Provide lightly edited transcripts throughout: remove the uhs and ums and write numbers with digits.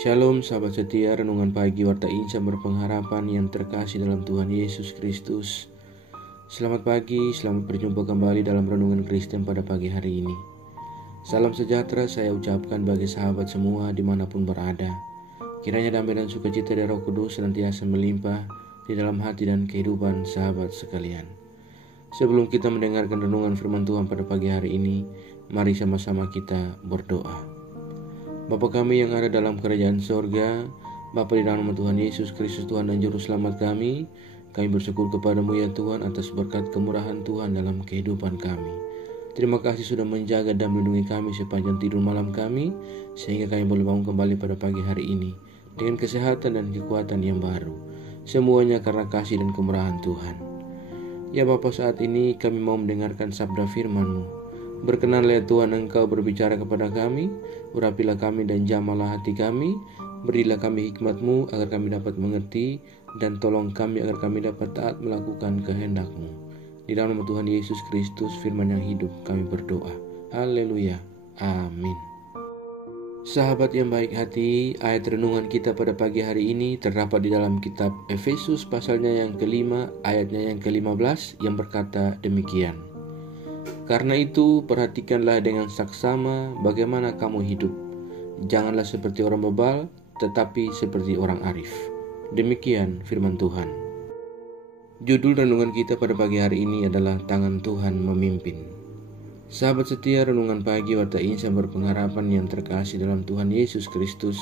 Shalom sahabat setia, renungan pagi Warta Insan berpengharapan yang terkasih dalam Tuhan Yesus Kristus. Selamat pagi, selamat berjumpa kembali dalam renungan Kristen pada pagi hari ini. Salam sejahtera saya ucapkan bagi sahabat semua dimanapun berada. Kiranya damai dan sukacita dari Roh Kudus senantiasa melimpah di dalam hati dan kehidupan sahabat sekalian. Sebelum kita mendengarkan renungan firman Tuhan pada pagi hari ini, mari sama-sama kita berdoa. Bapa kami yang ada dalam kerajaan sorga, Bapa di dalam nama Tuhan Yesus Kristus Tuhan dan Juru Selamat kami bersyukur kepadamu ya Tuhan atas berkat kemurahan Tuhan dalam kehidupan kami. Terima kasih sudah menjaga dan melindungi kami sepanjang tidur malam kami, sehingga kami boleh bangun kembali pada pagi hari ini dengan kesehatan dan kekuatan yang baru. Semuanya karena kasih dan kemurahan Tuhan. Ya Bapa, saat ini kami mau mendengarkan sabda firman-Mu. Berkenanlah Tuhan Engkau berbicara kepada kami, urapilah kami dan jamalah hati kami, berilah kami hikmat-Mu agar kami dapat mengerti, dan tolong kami agar kami dapat taat melakukan kehendak-Mu. Di dalam nama Tuhan Yesus Kristus, firman yang hidup, kami berdoa. Haleluya. Amin. Sahabat yang baik hati, ayat renungan kita pada pagi hari ini terdapat di dalam kitab Efesus pasalnya yang kelima, ayatnya yang ke-15 yang berkata demikian. Karena itu perhatikanlah dengan saksama bagaimana kamu hidup. Janganlah seperti orang bebal, tetapi seperti orang arif. Demikian firman Tuhan. Judul renungan kita pada pagi hari ini adalah Tangan Tuhan Memimpin. Sahabat setia, renungan pagi Warta Insan berpengharapan yang terkasih dalam Tuhan Yesus Kristus.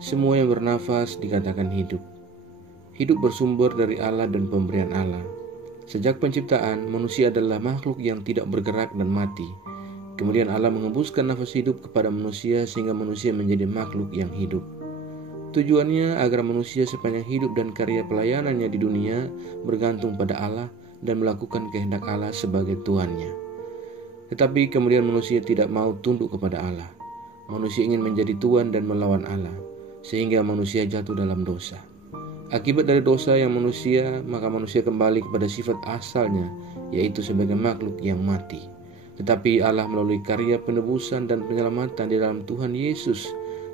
Semua yang bernafas dikatakan hidup. Hidup bersumber dari Allah dan pemberian Allah. Sejak penciptaan, manusia adalah makhluk yang tidak bergerak dan mati. Kemudian Allah mengembuskan nafas hidup kepada manusia sehingga manusia menjadi makhluk yang hidup. Tujuannya agar manusia sepanjang hidup dan karya pelayanannya di dunia bergantung pada Allah dan melakukan kehendak Allah sebagai Tuhannya. Tetapi kemudian manusia tidak mau tunduk kepada Allah. Manusia ingin menjadi Tuhan dan melawan Allah, sehingga manusia jatuh dalam dosa. Akibat dari dosa yang manusia, maka manusia kembali kepada sifat asalnya, yaitu sebagai makhluk yang mati. Tetapi Allah melalui karya penebusan dan penyelamatan di dalam Tuhan Yesus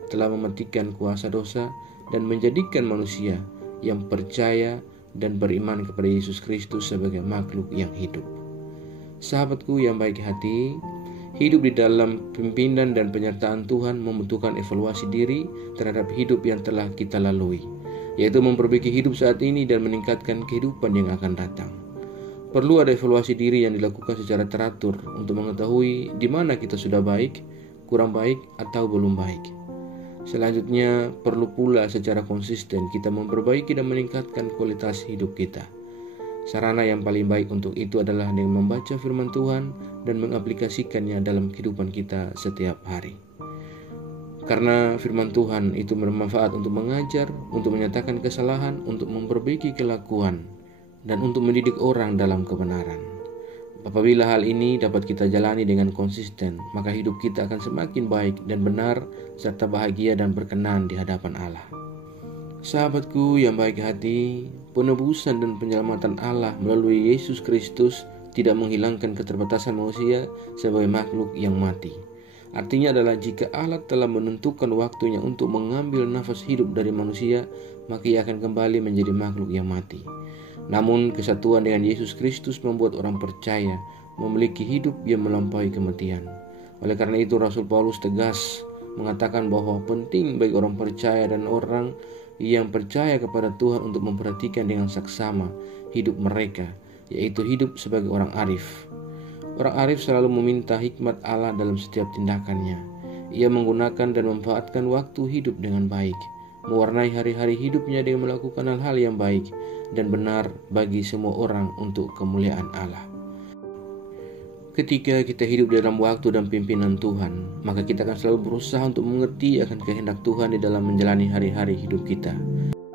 telah mematikan kuasa dosa dan menjadikan manusia yang percaya dan beriman kepada Yesus Kristus sebagai makhluk yang hidup. Sahabatku yang baik hati, hidup di dalam pimpinan dan penyertaan Tuhan membutuhkan evaluasi diri terhadap hidup yang telah kita lalui, yaitu memperbaiki hidup saat ini dan meningkatkan kehidupan yang akan datang. Perlu ada evaluasi diri yang dilakukan secara teratur untuk mengetahui di mana kita sudah baik, kurang baik, atau belum baik. Selanjutnya, perlu pula secara konsisten kita memperbaiki dan meningkatkan kualitas hidup kita. Sarana yang paling baik untuk itu adalah dengan membaca firman Tuhan dan mengaplikasikannya dalam kehidupan kita setiap hari. Karena firman Tuhan itu bermanfaat untuk mengajar, untuk menyatakan kesalahan, untuk memperbaiki kelakuan, dan untuk mendidik orang dalam kebenaran. Apabila hal ini dapat kita jalani dengan konsisten, maka hidup kita akan semakin baik dan benar, serta bahagia dan berkenan di hadapan Allah. Sahabatku yang baik hati, penebusan dan penyelamatan Allah melalui Yesus Kristus tidak menghilangkan keterbatasan manusia sebagai makhluk yang mati. Artinya adalah jika Allah telah menentukan waktunya untuk mengambil nafas hidup dari manusia, maka ia akan kembali menjadi makhluk yang mati. Namun kesatuan dengan Yesus Kristus membuat orang percaya memiliki hidup yang melampaui kematian. Oleh karena itu Rasul Paulus tegas mengatakan bahwa penting bagi orang percaya dan orang yang percaya kepada Tuhan untuk memperhatikan dengan saksama hidup mereka, yaitu hidup sebagai orang arif. Orang arif selalu meminta hikmat Allah dalam setiap tindakannya. Ia menggunakan dan memanfaatkan waktu hidup dengan baik, mewarnai hari-hari hidupnya dengan melakukan hal-hal yang baik dan benar bagi semua orang untuk kemuliaan Allah. Ketika kita hidup dalam waktu dan pimpinan Tuhan, maka kita akan selalu berusaha untuk mengerti akan kehendak Tuhan di dalam menjalani hari-hari hidup kita.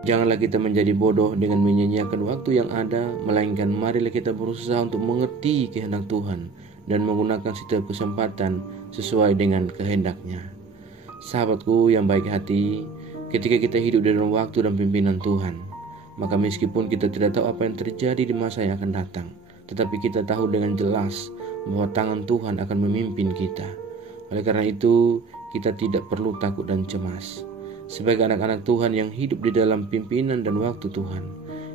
Janganlah kita menjadi bodoh dengan menyia-nyiakan waktu yang ada, melainkan marilah kita berusaha untuk mengerti kehendak Tuhan dan menggunakan setiap kesempatan sesuai dengan kehendaknya. Sahabatku yang baik hati, ketika kita hidup dalam waktu dan pimpinan Tuhan, maka meskipun kita tidak tahu apa yang terjadi di masa yang akan datang, tetapi kita tahu dengan jelas bahwa tangan Tuhan akan memimpin kita. Oleh karena itu, kita tidak perlu takut dan cemas. sebagai anak-anak Tuhan yang hidup di dalam pimpinan dan waktu Tuhan.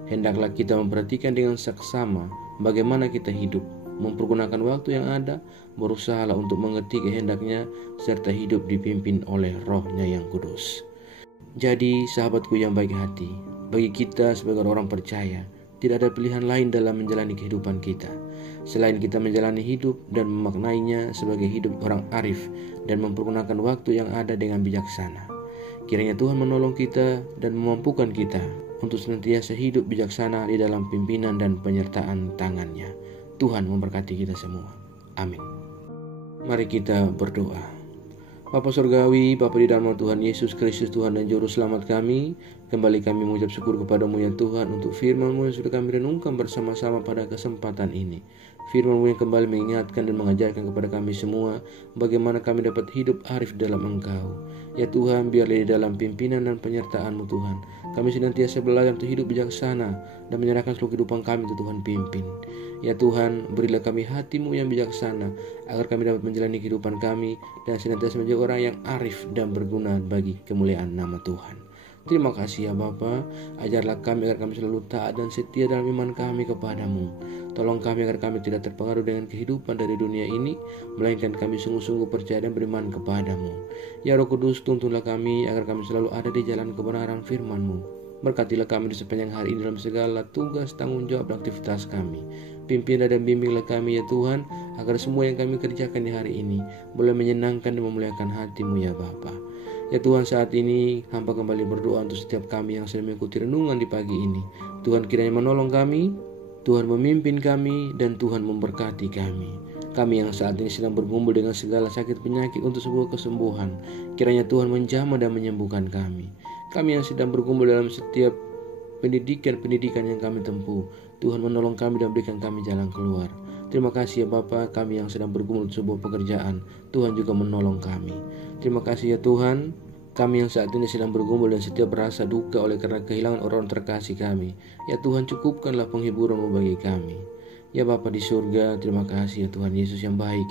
Hendaklah kita memperhatikan dengan seksama bagaimana kita hidup, mempergunakan waktu yang ada, berusahalah untuk mengerti kehendaknya, serta hidup dipimpin oleh Roh-Nya yang kudus. Jadi sahabatku yang baik hati, bagi kita sebagai orang percaya, tidak ada pilihan lain dalam menjalani kehidupan kita selain kita menjalani hidup dan memaknainya sebagai hidup orang arif dan mempergunakan waktu yang ada dengan bijaksana. Kiranya Tuhan menolong kita dan memampukan kita untuk senantiasa hidup bijaksana di dalam pimpinan dan penyertaan tangan-Nya. Tuhan memberkati kita semua. Amin. Mari kita berdoa. Bapa Surgawi, Bapa di dalam Tuhan Yesus Kristus, Tuhan dan Juru Selamat kami, kembali kami mengucap syukur kepada-Mu ya Tuhan untuk firman-Mu yang sudah kami renungkan bersama-sama pada kesempatan ini. Firman-Mu yang kembali mengingatkan dan mengajarkan kepada kami semua bagaimana kami dapat hidup arif dalam Engkau. Ya Tuhan, biarlah di dalam pimpinan dan penyertaan-Mu Tuhan, kami senantiasa belajar untuk hidup bijaksana dan menyerahkan seluruh kehidupan kami untuk Tuhan pimpin. Ya Tuhan, berilah kami hati-Mu yang bijaksana, agar kami dapat menjalani kehidupan kami dan senantiasa menjadi orang yang arif dan berguna bagi kemuliaan nama Tuhan. Terima kasih ya Bapa, ajarlah kami agar kami selalu taat dan setia dalam iman kami kepadamu. Tolong kami agar kami tidak terpengaruh dengan kehidupan dari dunia ini, melainkan kami sungguh-sungguh percaya dan beriman kepadamu. Ya Roh Kudus, tuntunlah kami agar kami selalu ada di jalan kebenaran firman-Mu. Berkatilah kami di sepanjang hari ini dalam segala tugas, tanggung jawab, dan aktivitas kami. Pimpinlah dan bimbinglah kami ya Tuhan, agar semua yang kami kerjakan di hari ini boleh menyenangkan dan memuliakan hati-Mu ya Bapa. Ya Tuhan, saat ini hamba kembali berdoa untuk setiap kami yang sedang mengikuti renungan di pagi ini. Tuhan kiranya menolong kami, Tuhan memimpin kami, dan Tuhan memberkati kami. Kami yang saat ini sedang bergumul dengan segala sakit penyakit untuk sebuah kesembuhan, kiranya Tuhan menjamah dan menyembuhkan kami. Kami yang sedang bergumul dalam setiap pendidikan yang kami tempuh, Tuhan menolong kami dan berikan kami jalan keluar. Terima kasih ya Bapa, kami yang sedang bergumul di sebuah pekerjaan, Tuhan juga menolong kami. Terima kasih ya Tuhan, kami yang saat ini sedang bergumul dan setiap rasa duka oleh karena kehilangan orang terkasih kami. Ya Tuhan, cukupkanlah penghiburan-Mu bagi kami. Ya Bapa di surga, terima kasih ya Tuhan Yesus yang baik.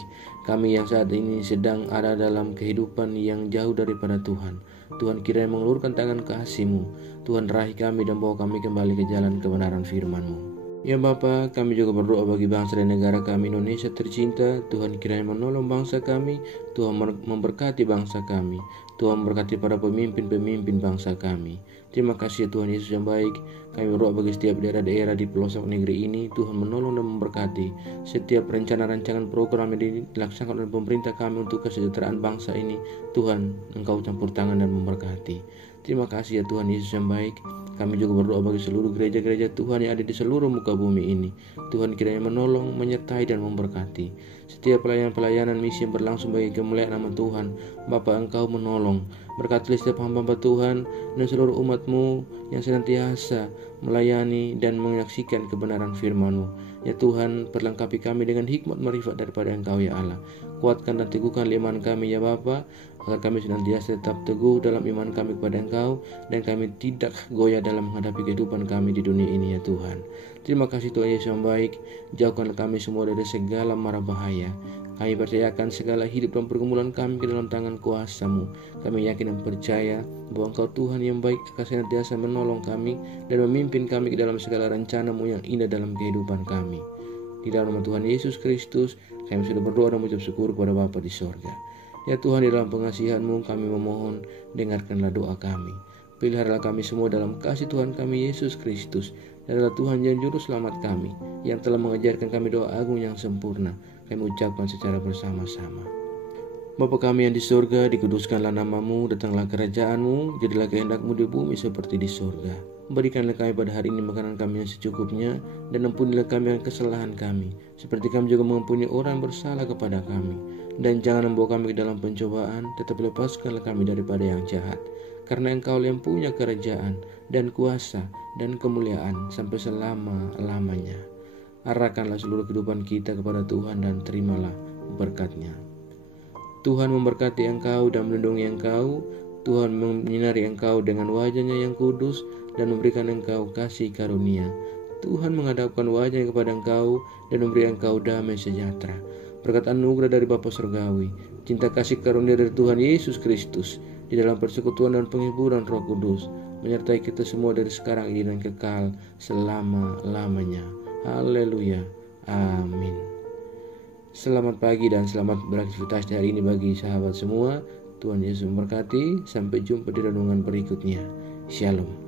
Kami yang saat ini sedang ada dalam kehidupan yang jauh daripada Tuhan, Tuhan kiranya mengulurkan tangan kasih-Mu. Tuhan raih kami dan bawa kami kembali ke jalan kebenaran firman-Mu. Ya Bapa, kami juga berdoa bagi bangsa dan negara kami Indonesia tercinta. Tuhan kiranya menolong bangsa kami, Tuhan memberkati bangsa kami, Tuhan memberkati para pemimpin-pemimpin bangsa kami. Terima kasih ya Tuhan Yesus yang baik. Kami berdoa bagi setiap daerah-daerah di pelosok negeri ini, Tuhan menolong dan memberkati setiap rencana-rancangan program yang dilaksanakan oleh pemerintah kami untuk kesejahteraan bangsa ini. Tuhan, Engkau campur tangan dan memberkati. Terima kasih ya Tuhan Yesus yang baik. Kami juga berdoa bagi seluruh gereja-gereja Tuhan yang ada di seluruh muka bumi ini. Tuhan kiranya menolong, menyertai dan memberkati setiap pelayanan-pelayanan misi yang berlangsung bagi kemuliaan nama Tuhan. Bapa, Engkau menolong, berkatilah setiap hamba-hamba Tuhan dan seluruh umat-Mu yang senantiasa melayani dan menyaksikan kebenaran firman-Mu. Ya Tuhan, perlengkapi kami dengan hikmat marifat daripada Engkau ya Allah. Kuatkan dan teguhkan iman kami ya Bapa, agar kami senantiasa tetap teguh dalam iman kami kepada Engkau, dan kami tidak goyah dalam menghadapi kehidupan kami di dunia ini ya Tuhan. Terima kasih Tuhan Yesus yang baik. Jauhkan kami semua dari segala mara bahaya. Kami percayakan segala hidup dan pergumulan kami ke dalam tangan kuasa-Mu. Kami yakin dan percaya bahwa Engkau Tuhan yang baik akan senantiasa menolong kami dan memimpin kami ke dalam segala rencana-Mu yang indah dalam kehidupan kami. Di dalam nama Tuhan Yesus Kristus, kami sudah berdoa dan mengucap syukur kepada Bapa di sorga. Ya Tuhan, di dalam pengasihan-Mu kami memohon, dengarkanlah doa kami. Peliharalah kami semua dalam kasih Tuhan kami Yesus Kristus. Dan adalah Tuhan yang juru selamat kami, yang telah mengajarkan kami doa agung yang sempurna. Kami ucapkan secara bersama-sama. Bapa kami yang di surga, dikuduskanlah nama-Mu, datanglah kerajaan-Mu, jadilah kehendak-Mu di bumi seperti di surga. Berikanlah kami pada hari ini makanan kami yang secukupnya, dan ampunilah kami yang kesalahan kami, seperti kami juga mengampuni orang yang bersalah kepada kami. Dan jangan membawa kami ke dalam pencobaan, tetapi lepaskanlah kami daripada yang jahat. Karena Engkau yang punya kerajaan, dan kuasa, dan kemuliaan sampai selama-lamanya. Arahkanlah seluruh kehidupan kita kepada Tuhan dan terimalah berkat-Nya. Tuhan memberkati engkau dan melindungi engkau. Tuhan menyinari engkau dengan wajah-Nya yang kudus dan memberikan engkau kasih karunia. Tuhan menghadapkan wajah-Nya kepada engkau dan memberi engkau damai sejahtera. Berkat anugerah dari Bapa Surgawi, cinta kasih karunia dari Tuhan Yesus Kristus, di dalam persekutuan dan penghiburan Roh Kudus, menyertai kita semua dari sekarang ini dan kekal selama-lamanya. Haleluya. Amin. Selamat pagi dan selamat beraktivitas hari ini bagi sahabat semua. Tuhan Yesus memberkati. Sampai jumpa di renungan berikutnya. Shalom.